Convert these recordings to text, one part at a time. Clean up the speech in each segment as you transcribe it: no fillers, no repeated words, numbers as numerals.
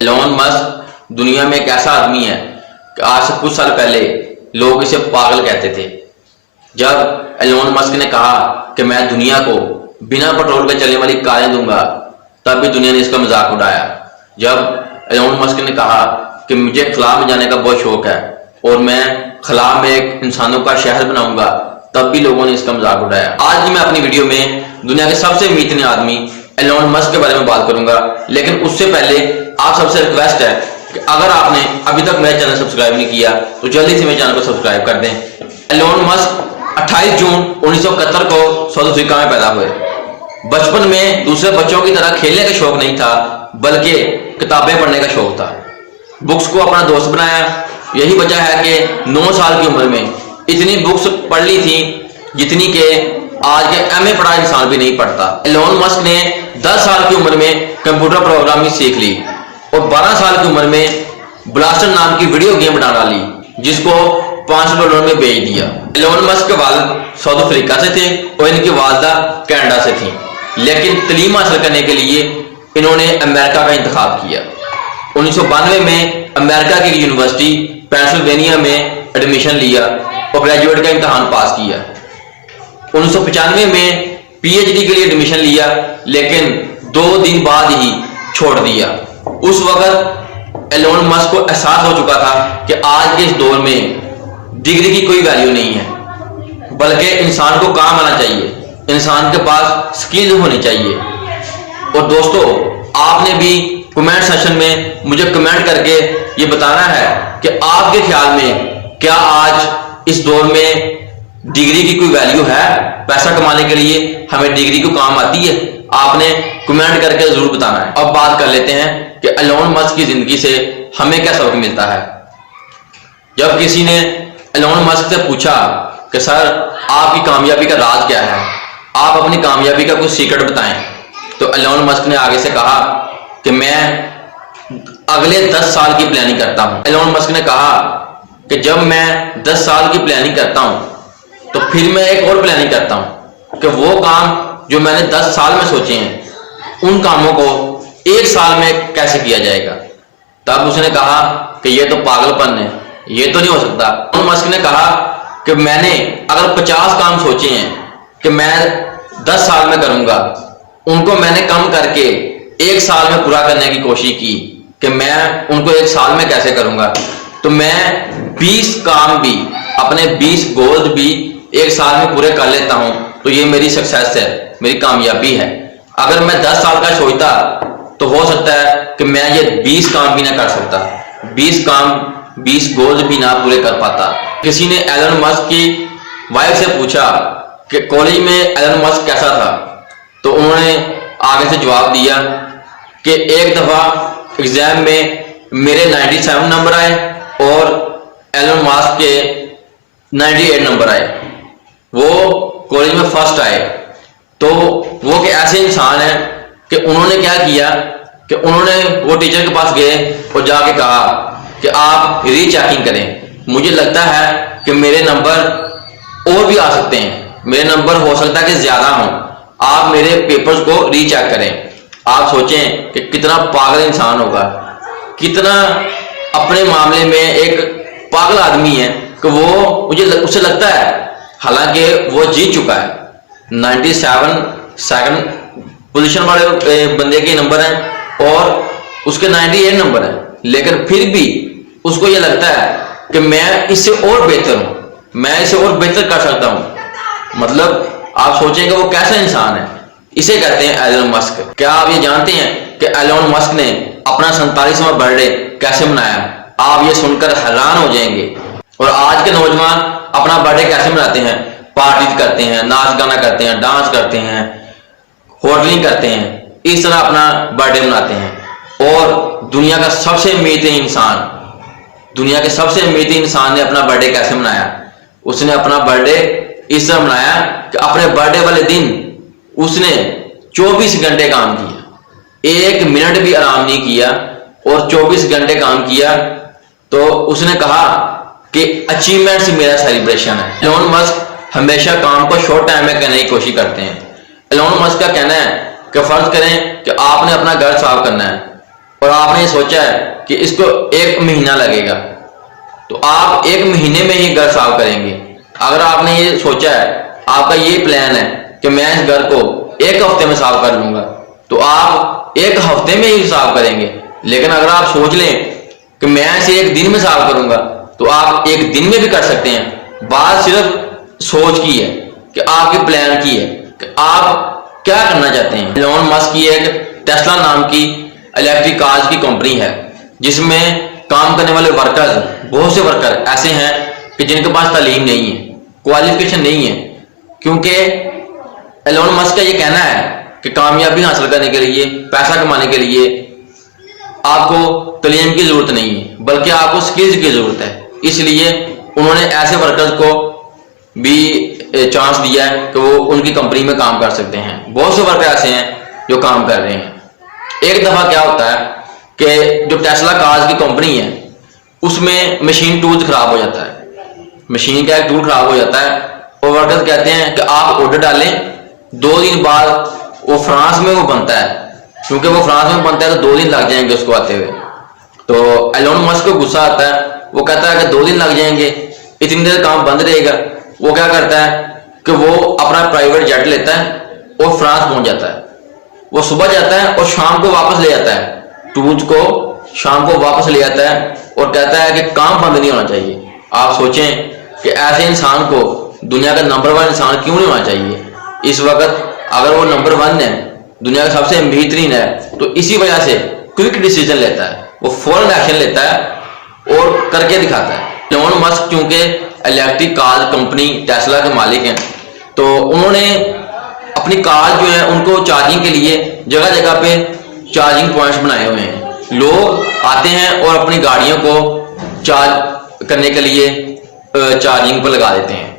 Elon Musk दुनिया में एक ऐसा आदमी है कि आज से कुछ साल पहले लोग इसे पागल कहते थे। जब एलोन मस्क ने कहा कि मैं दुनिया को बिना पेट्रोल के चलने वाली कारें दूंगा, तब भी दुनिया ने इसका मजाक उड़ाया। जब एलोन मस्क ने कहा कि मुझे खला में जाने का बहुत शौक है और मैं खला में एक इंसानों का शहर बनाऊंगा, तब भी लोगों ने इसका मजाक उड़ाया। आज मैं अपनी वीडियो में दुनिया के सबसे अमीर आदमी एलोन मस्क के बारे में बात करूंगा, लेकिन उससे पहले आप सबसे रिक्वेस्ट है कि अगर आपने अभी तक मेरा चैनल सब्सक्राइब नहीं किया तो जल्दी से मेरे चैनल को सब्सक्राइब कर दें। एलोन मस्क 28 जून 1971 को साउथ अफ्रीका में पैदा हुए। बचपन में दूसरे बच्चों की तरह खेलने का शौक नहीं था, बल्कि किताबें पढ़ने का शौक था। बुक्स को अपना दोस्त बनाया। यही वजह है कि 9 साल की उम्र में इतनी बुक्स पढ़ ली थी जितनी के आज के एमए पढ़ा इंसान भी नहीं पढ़ता। एलोन मस्क ने 10 साल की उम्र में कंप्यूटर प्रोग्रामिंग सीख ली और 12 साल की उम्र में ब्लास्टर नाम की वीडियो गेम बना डाली, जिसको $5 में बेच दिया। एलोन मस्क के वालिद साउथ अफ्रीका से थे और इनकी वालदा कनाडा से थी, लेकिन तालीम हासिल करने के लिए इन्होंने अमेरिका का इंतखाब किया। 1992 में अमेरिका की यूनिवर्सिटी पेंसिल्वेनिया में एडमिशन लिया और ग्रेजुएट का इम्तहान पास किया। 1995 में पीएचडी के लिए एडमिशन लिया, लेकिन 2 दिन बाद ही छोड़ दिया। उस वक्त एलोन मस्क को एहसास हो चुका था कि आज के इस दौर में डिग्री की कोई वैल्यू नहीं है, बल्कि इंसान को काम आना चाहिए, इंसान के पास स्किल होनी चाहिए। और दोस्तों, आपने भी कमेंट सेक्शन में मुझे कमेंट करके ये बताना है कि आपके ख्याल में क्या आज इस दौर में डिग्री की कोई वैल्यू है? पैसा कमाने के लिए हमें डिग्री को काम आती है? आपने कमेंट करके जरूर बताना है। अब बात कर लेते हैं कि एलोन मस्क की जिंदगी से हमें क्या सबक मिलता है। जब किसी ने एलोन मस्क से पूछा कि सर, आपकी कामयाबी का राज क्या है, आप अपनी कामयाबी का कुछ सीक्रेट बताएं, तो एलोन मस्क ने आगे से कहा कि मैं अगले 10 साल की प्लानिंग करता हूं। एलोन मस्क ने कहा कि जब मैं 10 साल की प्लानिंग करता हूं तो फिर मैं एक और प्लानिंग करता हूं कि वो काम जो मैंने 10 साल में सोचे हैं उन कामों को 1 साल में कैसे किया जाएगा। तब उसने कहा कि ये तो पागलपन है, ये तो नहीं हो सकता। एलोन मस्क ने कहा कि मैंने अगर 50 काम सोचे हैं कि मैं 10 साल में करूंगा, उनको मैंने कम करके 1 साल में पूरा करने की कोशिश की कि मैं उनको 1 साल में कैसे करूंगा। तो मैं 20 काम भी, अपने 20 गोल्स भी 1 साल में पूरे कर लेता हूं, तो ये मेरी सक्सेस है, मेरी कामयाबी है। अगर मैं 10 साल का सोचता तो हो सकता है कि मैं ये 20 काम भी ना कर सकता, 20 काम, 20 गोल्स भी ना पूरे कर पाता। किसी ने एलोन मस्क की वाइफ से पूछा कि कॉलेज में एलोन मस्क कैसा था, तो उन्होंने आगे से जवाब दिया कि एक दफा एग्जाम में मेरे 97 नंबर आए और एलोन मस्क के 98 नंबर आए। वो कॉलेज में फर्स्ट आए। तो वो के ऐसे इंसान है कि उन्होंने क्या किया कि उन्होंने वो टीचर के पास गए और जाके कहा कि आप रीचेकिंग करें, मुझे लगता है कि मेरे नंबर और भी आ सकते हैं, मेरे नंबर हो सकता है कि ज्यादा हों, आप मेरे पेपर्स को रीचेक करें। आप सोचें कि कितना पागल इंसान होगा, कितना अपने मामले में एक पागल आदमी है कि वो मुझे उसे लगता है, हालांकि वो जीत चुका है। 97 सेकंड पोजीशन वाले बंदे के नंबर हैं और उसके 98 नंबर हैं, लेकिन फिर भी उसको ये लगता है कि मैं इससे और बेहतर हूं, मैं इसे और बेहतर कर सकता हूं। मतलब आप सोचेंगे वो कैसा इंसान है। इसे कहते हैं एलोन मस्क। क्या आप ये जानते हैं कि एलोन मस्क ने अपना 47वां बर्थडे कैसे मनाया? आप ये सुनकर हैरान हो जाएंगे। और आज के नौजवान अपना बर्थडे कैसे मनाते हैं? पार्टी करते हैं, नाच गाना करते हैं, डांस करते हैं, होटलिंग करते हैं, इस तरह अपना बर्थडे मनाते हैं। और दुनिया का सबसे अमीर इंसान, दुनिया के सबसे अमीर इंसान ने अपना बर्थडे कैसे मनाया? उसने अपना बर्थडे इस तरह मनाया कि अपने बर्थडे वाले दिन उसने 24 घंटे काम किया, 1 मिनट भी आराम नहीं किया और 24 घंटे काम किया। तो उसने कहा कि अचीवमेंट से मेरा सेलिब्रेशन है। एलोन मस्क हमेशा काम को शॉर्ट टाइम में करने की कोशिश करते हैं। एलोन मस्क का कहना है कि फर्ज करें कि आपने अपना घर साफ करना है, اور آپ نے یہ سوچا ہے کہ اس کو 1 مہینہ لگے گا، تو آپ 1 مہینے میں ہی گھر صاف کریں گے۔ اگر آپ نے یہ سوچا ہے، آپ کا یہ پلان ہے کہ میں اس گھر کو 1 ہفتے میں صاف کر لوں گا، تو آپ 1 ہفتے میں ہی صاف کریں گے۔ لیکن اگر آپ سوچ لیں کہ میں اسے 1 دن میں صاف کروں گا، تو آپ 1 دن میں بھی کر سکتے ہیں۔ بات صرف سوچ کی ہے کہ آپ کے پلان کی ہے کہ آپ کیا کرنا چاہتے ہیں۔ ایلون مسک کی ایک ٹیسلا نام کی الیکٹرک کارز کی کمپنی ہے، جس میں کام کرنے والے ورکرز، بہت سے ورکر ایسے ہیں کہ جن کے پاس تعلیم نہیں ہے، کوالیفیکیشن نہیں ہے، کیونکہ ایلون مسک کا یہ کہنا ہے کہ کامیابی حاصل کرنے کے لیے، پیسہ کمانے کے لیے آپ کو تعلیم کی ضرورت نہیں ہے، بلکہ آپ کو سکلز کی ضرورت ہے۔ اس لیے انہوں نے ایسے ورکرز کو بھی چانس دیا ہے کہ وہ ان کی کمپنی میں کام کر سکتے ہیں۔ بہت سے ورکر ایسے ہیں جو کام کر رہے ہیں۔ ایک دفعہ کیا ہوتا ہے کہ جو ٹیسلا کارز کی کمپنی ہے، اس میں مشین ٹولز خراب ہو جاتا ہے، مشین کا ایک ٹول خراب ہو جاتا ہے، اور ورکرز کہتے ہیں کہ آپ آرڈر ڈالیں، 2 دن بعد وہ فرانس میں وہ بنتا ہے، کیونکہ وہ فرانس میں بنتا ہے تو 2 دن لگ جائیں گے اس کو آتے ہوئے۔ تو ایلون مسک کو غصہ آتا ہے، وہ کہتا ہے کہ 2 دن لگ جائیں گے، اتنی دیر کام بند رہے گا۔ وہ کیا کرتا ہے کہ وہ اپنا پرائیویٹ جیٹ لیتا ہے اور فرانس پہنچ جاتا ہے۔ وہ صبح جاتا ہے اور شام کو واپس لے جاتا ہے، ٹولز کو شام کو واپس لے جاتا ہے اور کہتا ہے کہ کام بند نہیں ہونا چاہیے۔ آپ سوچیں کہ ایسے انسان کو دنیا کا نمبر 1 انسان کیوں نہیں ہونا چاہیے اس وقت؟ اگر وہ نمبر 1 ہے، دنیا کا سب سے بہترین ہے، تو اسی وجہ سے کوئک ڈیسیجن لیتا ہے، وہ فوراً ایکشن لیتا ہے اور کر کے دکھاتا ہے۔ ایلون مسک چونکہ الیکٹرک کار کمپنی ٹیسلا کے مالک ہیں، تو انہوں نے اپنی کار جو ہے ان کو چارجنگ کے لیے جگہ جگہ پہ چارجنگ پوائنٹس بنائے ہوئے ہیں۔ لوگ آتے ہیں اور اپنی گاڑیوں کو چارج کرنے کے لیے چارجنگ پر لگا دیتے ہیں۔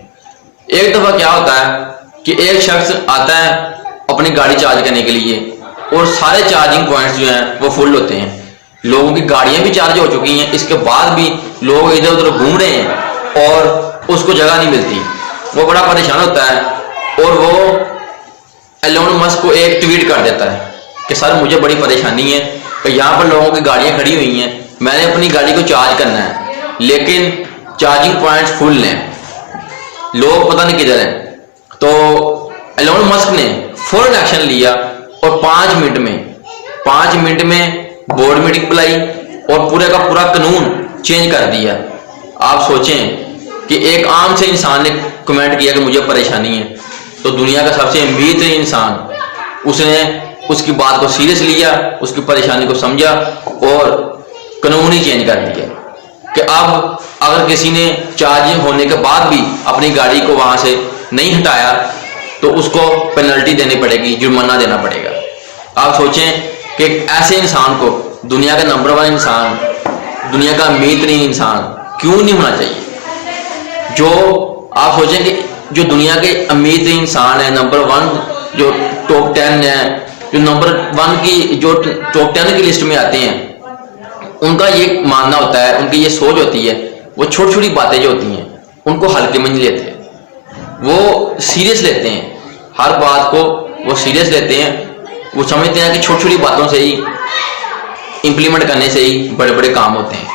ایک دفعہ کیا ہوتا ہے کہ ایک شخص آتا ہے اپنی گاڑی چارج کرنے کے لیے، اور سارے چارجنگ پوائنٹس جو ہیں وہ فل ہوتے ہیں، لوگوں کی گاڑیاں بھی چارج ہو چکی ہیں، اس کے بعد بھی لوگ ادھر ادھر گھوم رہے ہیں اور اس کو جگہ نہیں ملتی۔ وہ بڑا پریشان ہوتا ہے اور وہ ایلون مسک کو ایک ٹویٹ کر دیتا ہے کہ سر مجھے بڑی پریشانی ہے کہ یہاں پر لوگوں کی گاڑیاں کھڑی ہوئی ہیں، میں نے اپنی گاڑی کو چارج کرنا ہے لیکن چارجنگ پوائنٹس فل ہیں، لوگ پتہ نہیں کدھر ہیں۔ تو ایلون مسک نے فوراً ایکشن لیا اور 5 منٹ میں بورڈ میٹنگ بلائی اور پورے کا پورا قانون چینج کر دیا۔ آپ سوچیں کہ ایک عام سے انسان نے کمنٹ کیا کہ مجھے پریشانی ہے، تو دنیا کا سب سے امیر ترین انسان، اس نے اس کی بات کو سیریس لیا، اس کی پریشانی کو سمجھا اور قانون ہی چینج کر دیا کہ اب اگر کسی نے چارج ہونے کے بعد بھی اپنی گاڑی کو وہاں سے نہیں ہٹایا تو اس کو پینلٹی دینی پڑے گی، جرمانہ دینا پڑے گا۔ آپ سوچیں کہ ایسے انسان کو، دنیا کا نمبر 1 انسان، دنیا کا امیر ترین انسان کیوں نہیں ہونا چاہیے؟ جو آپ سوچیں کہ جو دنیا کے امیر ترین انسان ہے، نمبر 1 جو ٹاپ 10 ہے، جو نمبر 1 کی جو ٹاپ 10 کی لسٹ میں آتے ہیں، ان کا یہ ماننا ہوتا ہے، ان کی یہ سوچ ہوتی ہے، وہ چھوٹی چھوٹی باتیں جو ہوتی ہیں ان کو ہلکے میں نہیں لیتے، وہ سیریس لیتے ہیں، ہر بات کو وہ سیریس لیتے ہیں۔ وہ سمجھتے ہیں کہ چھوٹی چھوٹی باتوں سے ہی، امپلیمنٹ کرنے سے ہی بڑے بڑے کام ہوتے ہیں۔